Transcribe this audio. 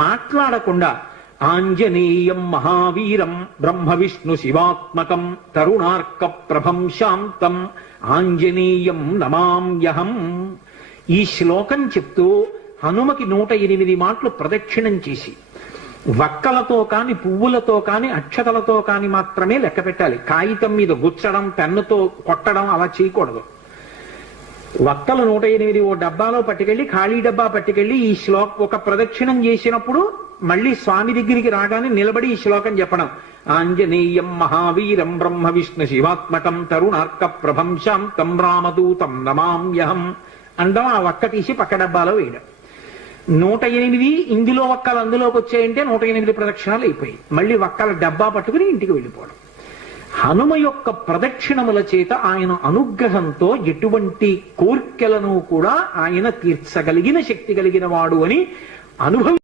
మాట్లాడకుండా ఆంజనేయం మహావీరం బ్రహ్మ విష్ణు శివాత్మకం తరుణార్క ప్రభం శాంతం ఆంజనేయం నమామ్యహం. ఈ శ్లోకం చెప్తూ హనుమకి 108 మాటలు ప్రదక్షిణం చేసి వక్కలతో కాని పువ్వులతో కాని అక్షతలతో కాని మాత్రమే లెక్క పెట్టాలి. కాగితం మీద గుచ్చడం పెన్నుతో కొట్టడం అలా చేయకూడదు. వక్కలు 108 ఓ డబ్బాలో పట్టుకెళ్ళి ఖాళీ డబ్బా పట్టుకెళ్ళి ఈ ఒక ప్రదక్షిణం చేసినప్పుడు మళ్ళీ స్వామి దగ్గరికి రాగానే నిలబడి ఈ శ్లోకం చెప్పడం. ఆంజనేయం మహావీరం బ్రహ్మ విష్ణు శివాత్మకం తరుణార్క ప్రభం శాంతం రామదూతం నమామ్యహం అండం. ఆ వక్క తీసి పక్క డబ్బాలో వేయడం. 108 ఇందులో వక్కలు అందులోకి వచ్చాయంటే 108 ప్రదక్షిణాలు అయిపోయి మళ్ళీ వక్కల డబ్బా పట్టుకుని ఇంటికి వెళ్ళిపోవడం. హనుమ యొక్క ప్రదక్షిణముల చేత ఆయన అనుగ్రహంతో ఎటువంటి కోర్కెలను కూడా ఆయన తీర్చగలిగిన శక్తి కలిగిన వాడు అని అనుభవం